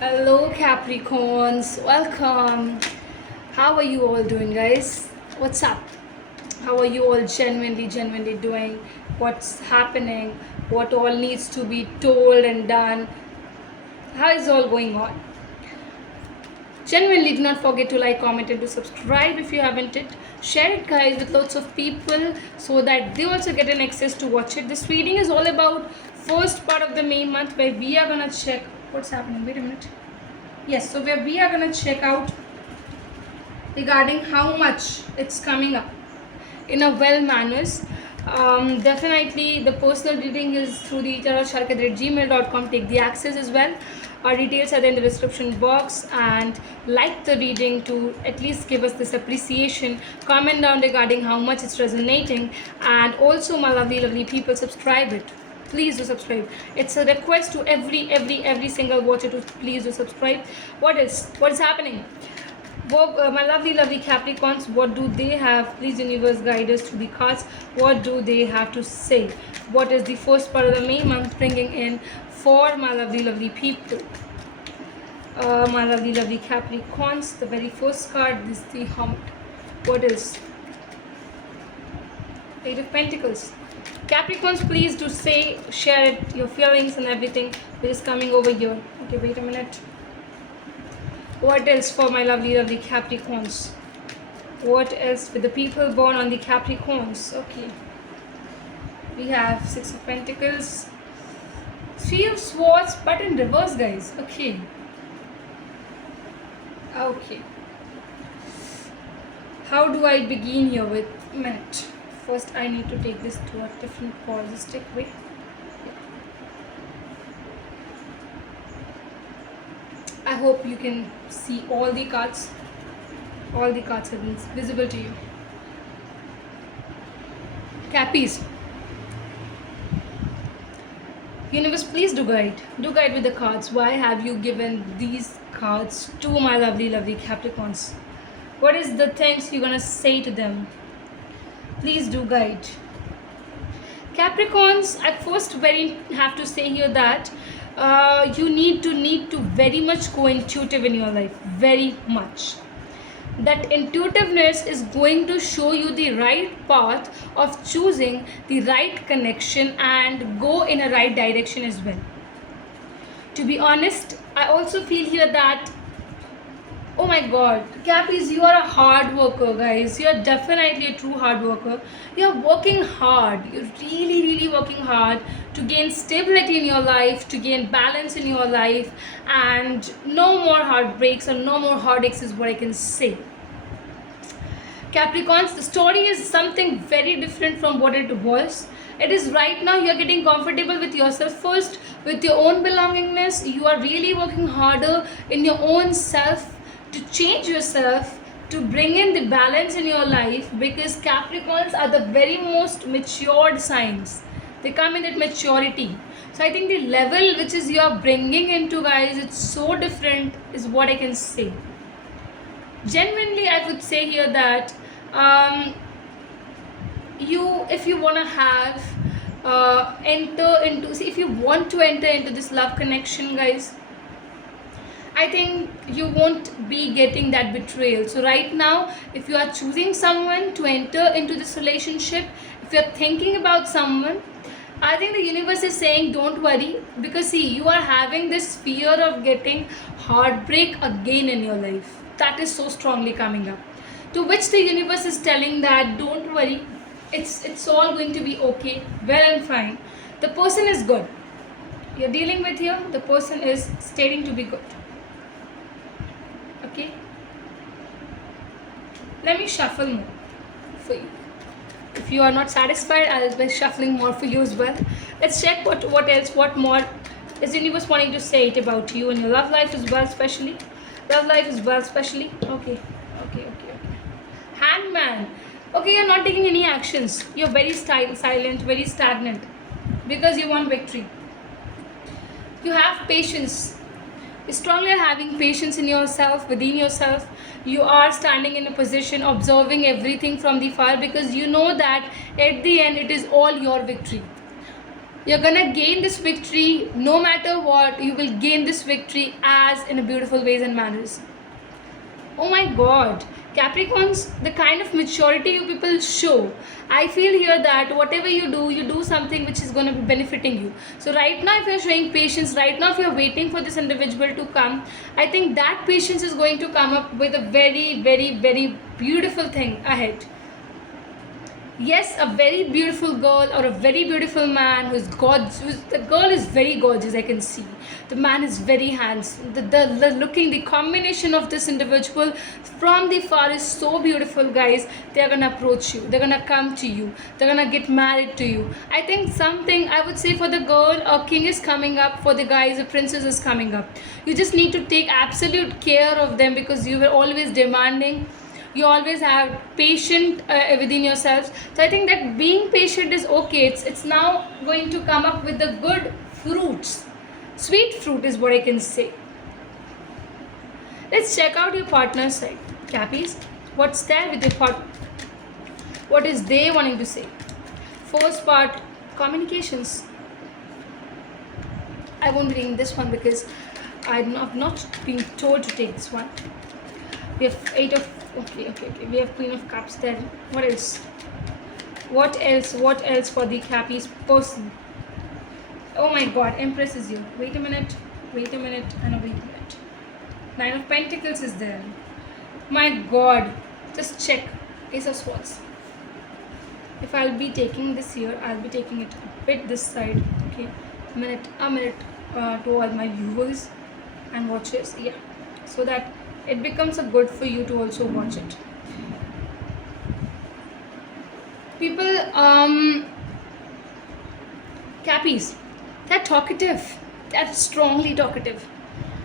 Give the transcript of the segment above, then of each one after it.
Hello Capricorns, welcome. How are you all doing, guys? What's up? How are you all genuinely doing? What's happening? What all needs to be told and done? How is all going on? Genuinely do not forget to like, comment and to subscribe if you haven't it. Share it, guys, with lots of people so that they also get an access to watch it. This reading is all about first part of the May month where we are gonna check what's happening. Wait a minute. Yes, so where we are gonna check out regarding how much it's coming up in a well manners. Definitely the personal reading is through the tarotsharkat@gmail.com. Take the access as well. Our details are in the description box, and like the reading to at least give us this appreciation. Comment down regarding how much it's resonating, and also my lovely people, subscribe it. Please do subscribe. It's a request to every single watcher to please do subscribe. What is happening? My lovely Capricorns, what do they have? Please universe guide us to the cards. What do they have to say? What is the first part of the May month bringing in for my lovely people? My lovely Capricorns, the very first card is the Hermit. What is Eight of Pentacles? Capricorns, please do say, share it, your feelings and everything which is coming over here. Okay, wait a minute. What else for my lovely Capricorns? What else with the people born on the Capricorns? Okay. We have Six of Pentacles. Three of Swords, but in reverse, guys. Okay. Okay. How do I begin here with minute? First, I need to take this to a different positive way. I hope you can see all the cards. All the cards have been visible to you. Cappies. Universe, please do guide. Do guide with the cards. Why have you given these cards to my lovely Capricorns? What is the things you're gonna say to them? Please do guide. Capricorns, I first have to say here that you need to very much go intuitive in your life. Very much. That intuitiveness is going to show you the right path of choosing the right connection and go in a right direction as well. To be honest, I also feel here that, oh my god, Cappies, you are a hard worker, guys. You are definitely a true hard worker. You are working hard. You're really working hard to gain stability in your life, to gain balance in your life, and no more heartbreaks or no more heartaches is what I can say. Capricorns, the story is something very different from what it was. It is right now you are getting comfortable with yourself first, with your own belongingness. You are really working harder in your own self to change yourself, to bring in the balance in your life, because Capricorns are the very most matured signs. They come in that maturity. So I think the level which is you are bringing into, guys, it's so different is what I can say. Genuinely, I would say here that if you want to have if you want to enter into this love connection, guys, I think you won't be getting that betrayal. So right now, if you are choosing someone to enter into this relationship, if you're thinking about someone, I think the universe is saying don't worry, because see, you are having this fear of getting heartbreak again in your life. That is so strongly coming up. To which the universe is telling that don't worry, it's all going to be okay, well and fine. The person is good. You're dealing with here, the person is stating to be good. Okay, let me shuffle more for you. If you are not satisfied, I'll be shuffling more for you as well. Let's check what else, what more is the universe wanting to say it about you and your love life as well, especially. Love life as well, especially. Okay. Hangman. Okay, you're not taking any actions. You're very silent, very stagnant, because you want victory. You have patience. You strongly are having patience in yourself, within yourself. You are standing in a position, observing everything from the far, because you know that at the end it is all your victory. You're gonna gain this victory no matter what. You will gain this victory as in a beautiful ways and manners. Oh my god, Capricorns, the kind of maturity you people show. I feel here that whatever you do something which is going to be benefiting you. So, right now, if you're showing patience, right now, if you're waiting for this individual to come, I think that patience is going to come up with a very, very, very beautiful thing ahead. Yes, a very beautiful girl or a very beautiful man who's gorgeous. The girl is very gorgeous, I can see. The man is very handsome. The combination of this individual from the far is so beautiful, guys. They're gonna approach you. They're gonna come to you. They're gonna get married to you. I think something I would say for the girl, a king is coming up. For the guys, a princess is coming up. You just need to take absolute care of them because you were always demanding. You always have patient within yourselves. So I think that being patient is okay. It's now going to come up with the good fruits. Sweet fruit is what I can say. Let's check out your partner's side. Cappies, what's there with your partner? What is they wanting to say? First part, communications. I won't bring this one because I've not been told to take this one. We have eight of okay. We have Queen of Cups there. What else? What else for the Cappies person? Oh my god, Empress is here. Wait a minute, and wait a minute. Nine of Pentacles is there. My god, just check. Ace of Swords. If I'll be taking this here, I'll be taking it a bit this side. Okay, a minute to all my viewers and watchers. Yeah, so that it becomes a good for you to also watch it. People, Cappies, they're talkative. They're strongly talkative.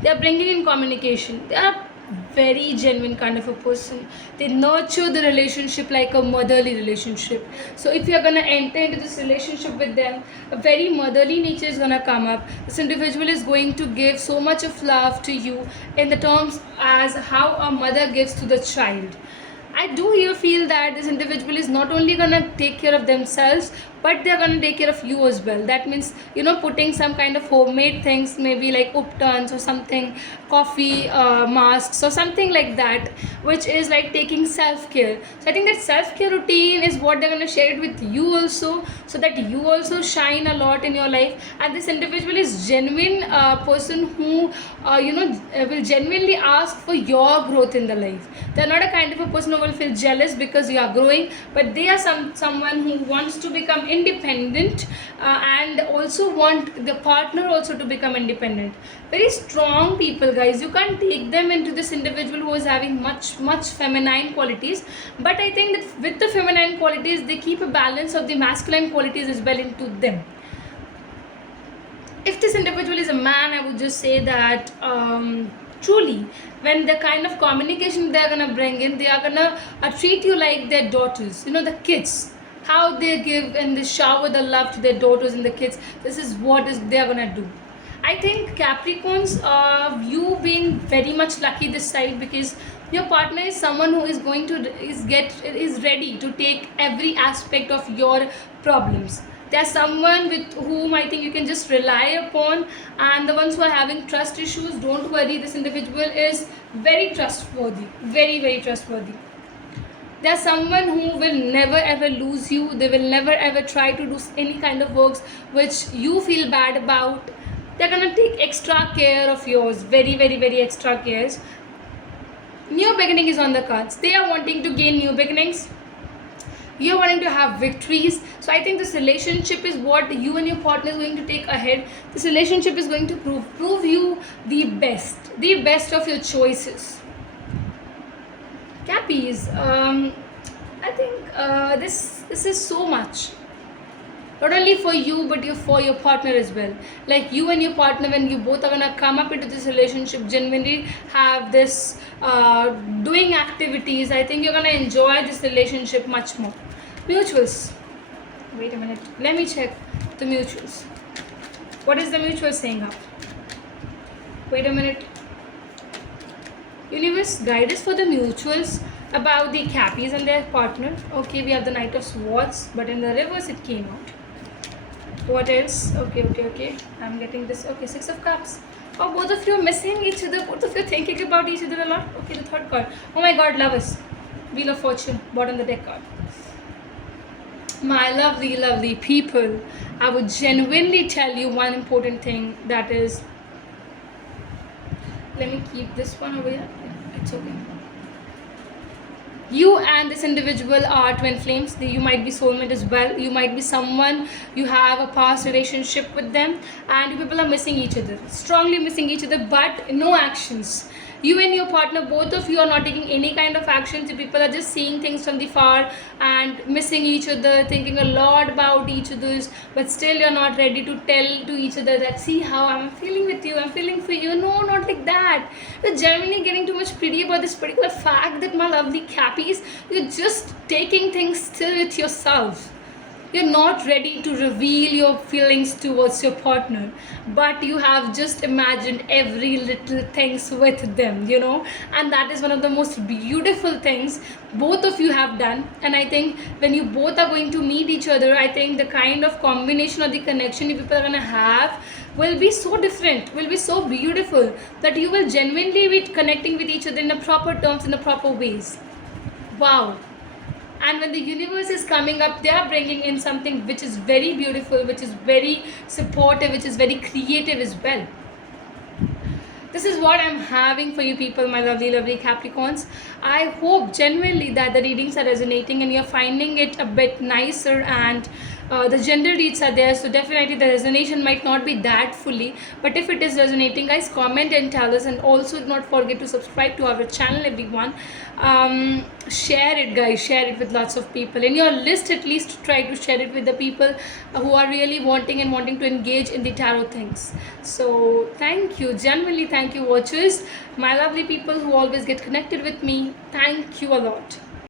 They're bringing in communication. They are very genuine kind of a person. They nurture the relationship like a motherly relationship. So if you're gonna enter into this relationship with them, a very motherly nature is gonna come up. This individual is going to give so much of love to you in the terms as how a mother gives to the child. I do here feel that this individual is not only gonna take care of themselves, but they're gonna take care of you as well. That means, putting some kind of homemade things, maybe like uptons or something, coffee masks or something like that, which is like taking self-care. So I think that self-care routine is what they're gonna share it with you also, so that you also shine a lot in your life. And this individual is genuine person who will genuinely ask for your growth in the life. They're not a kind of a person who will feel jealous because you are growing, but they are someone who wants to become independent and also want the partner also to become independent. Very strong people, guys. You can't take them into this individual who is having much feminine qualities, but I think that with the feminine qualities they keep a balance of the masculine qualities as well into them. If this individual is a man, I would just say that truly, when the kind of communication they're gonna bring in, they are gonna treat you like their daughters. The kids, how they give and they shower the love to their daughters and the kids. This is what they're gonna do. I think Capricorns, you being very much lucky this side, because your partner is someone who is going to is ready to take every aspect of your problems. There's someone with whom I think you can just rely upon, and the ones who are having trust issues, don't worry, this individual is very trustworthy, very, very trustworthy. There's someone who will never ever lose you. They will never ever try to do any kind of works which you feel bad about. They're gonna take extra care of yours, very, very, very extra cares. New beginning is on the cards. They are wanting to gain new beginnings. You're wanting to have victories. So I think this relationship is what you and your partner is going to take ahead. This relationship is going to prove you the best of your choices. Cappies, I think this is so much. Not only for you, but for your partner as well. Like you and your partner, when you both are gonna come up into this relationship, genuinely have this doing activities, I think you're gonna enjoy this relationship much more. Mutuals. Wait a minute. Let me check the mutuals. What is the mutual saying up? Wait a minute. Universe, guide us for the mutuals about the Cappies and their partner. Okay, we have the Knight of Swords, but in the reverse it came out. What else? Okay, okay, okay. I'm getting this. Okay, Six of Cups. Oh, both of you are missing each other. Both of you thinking about each other a lot. Okay, the third card. Oh my God, lovers. Wheel of Fortune. Bottom of the deck card. My lovely, lovely people, I would genuinely tell you one important thing, that is, let me keep this one over here. Yeah, it's okay. You and this individual are twin flames. You might be soulmate as well. You might be someone, you have a past relationship with them, and you people are missing each other, strongly missing each other, but no actions. You and your partner, both of you are not taking any kind of actions. You people are just seeing things from the far and missing each other, thinking a lot about each other's, but still you're not ready to tell to each other that, see how I'm feeling with you, I'm feeling for you. No, not like that. You're genuinely getting too much pretty about this particular fact that, my lovely cappies, you're just taking things still with yourself. You're not ready to reveal your feelings towards your partner, but you have just imagined every little things with them, and that is one of the most beautiful things both of you have done. And I think when you both are going to meet each other, I think the kind of combination or the connection you people are going to have will be so different, will be so beautiful, that you will genuinely be connecting with each other in the proper terms, in the proper ways. Wow. And when the universe is coming up, they are bringing in something which is very beautiful, which is very supportive, which is very creative as well. This is what I'm having for you people, my lovely, lovely Capricorns. I hope genuinely that the readings are resonating and you're finding it a bit nicer, and the gender reads are there, so definitely the resonation might not be that fully, but if it is resonating, guys, comment and tell us. And also do not forget to subscribe to our channel, everyone. Share it, guys, share it with lots of people in your list. At least try to share it with the people who are really wanting to engage in the tarot things. So thank you, genuinely thank you, watchers, my lovely people who always get connected with me. Thank you a lot.